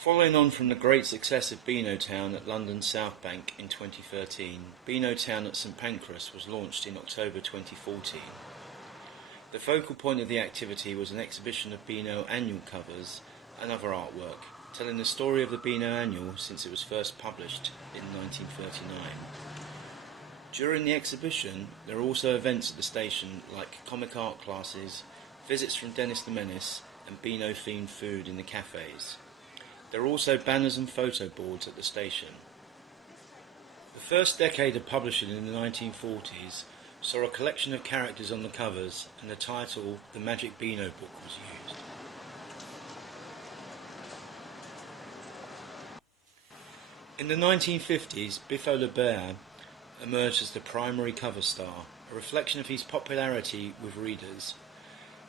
Following on from the great success of Beanotown at London's South Bank in 2013, Beanotown at St Pancras was launched in October 2014. The focal point of the activity was an exhibition of Beano annual covers and other artwork, telling the story of the Beano annual since it was first published in 1939. During the exhibition, there are also events at the station like comic art classes, visits from Dennis the Menace, and Beano-themed food in the cafes. There are also banners and photo boards at the station. The first decade of publishing in the 1940s saw a collection of characters on the covers, and the title The Magic Beano Book was used. In the 1950s, Biffo le Bear emerged as the primary cover star, a reflection of his popularity with readers.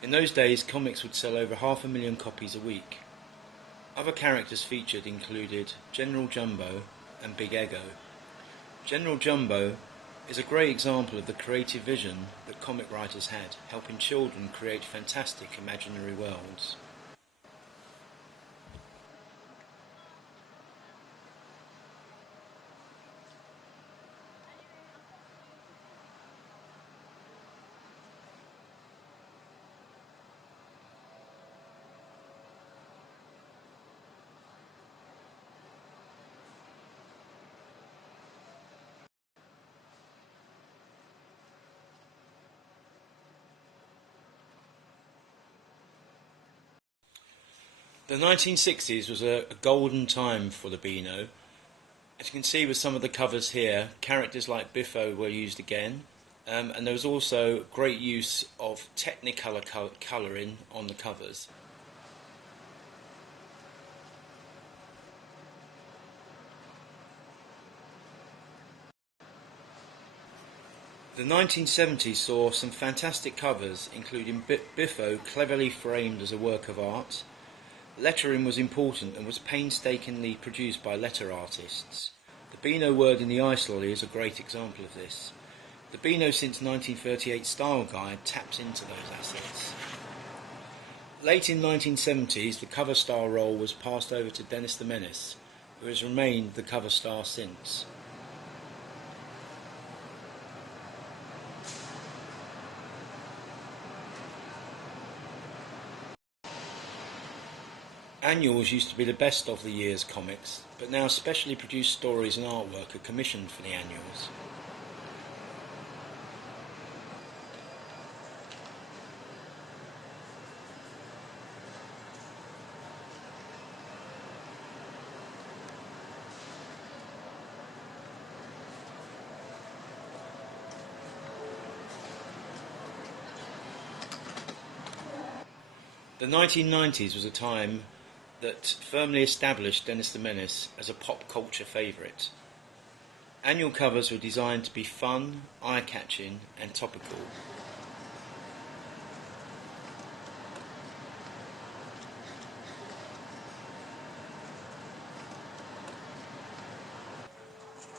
In those days, comics would sell over 500,000 copies a week. Other characters featured included General Jumbo and Big Ego. General Jumbo is a great example of the creative vision that comic writers had, helping children create fantastic imaginary worlds. The 1960s was a golden time for the Beano. As you can see with some of the covers here, characters like Biffo were used again, and there was also great use of Technicolor colouring on the covers. The 1970s saw some fantastic covers, including Biffo cleverly framed as a work of art. Lettering was important and was painstakingly produced by letter artists. The Beano word in the ice lolly is a great example of this. The Beano since 1938 style guide taps into those assets. Late in the 1970s, the cover star role was passed over to Dennis the Menace, who has remained the cover star since. Annuals used to be the best of the year's comics, but now specially produced stories and artwork are commissioned for the annuals. The 1990s was a time that firmly established Dennis the Menace as a pop culture favourite. Annual covers were designed to be fun, eye-catching and topical.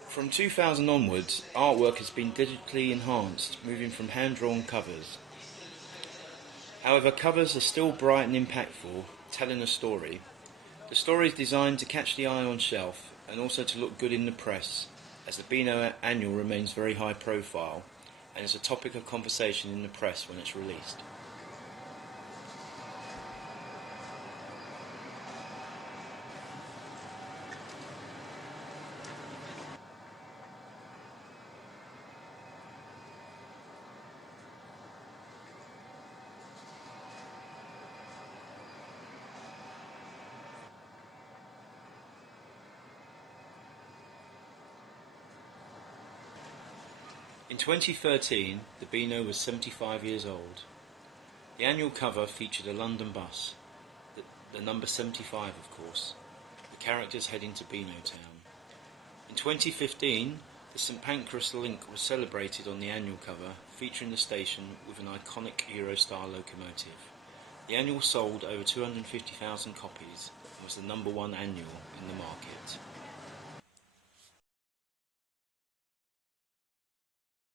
From 2000 onwards, artwork has been digitally enhanced, moving from hand-drawn covers. However, covers are still bright and impactful, telling a story. The story is designed to catch the eye on shelf and also to look good in the press, as the Beano annual remains very high profile and is a topic of conversation in the press when it's released. In 2013, the Beano was 75 years old. The annual cover featured a London bus, the number 75 of course, the characters heading to Beanotown. In 2015, the St Pancras link was celebrated on the annual cover, featuring the station with an iconic Eurostar locomotive. The annual sold over 250,000 copies and was the #1 annual in the market.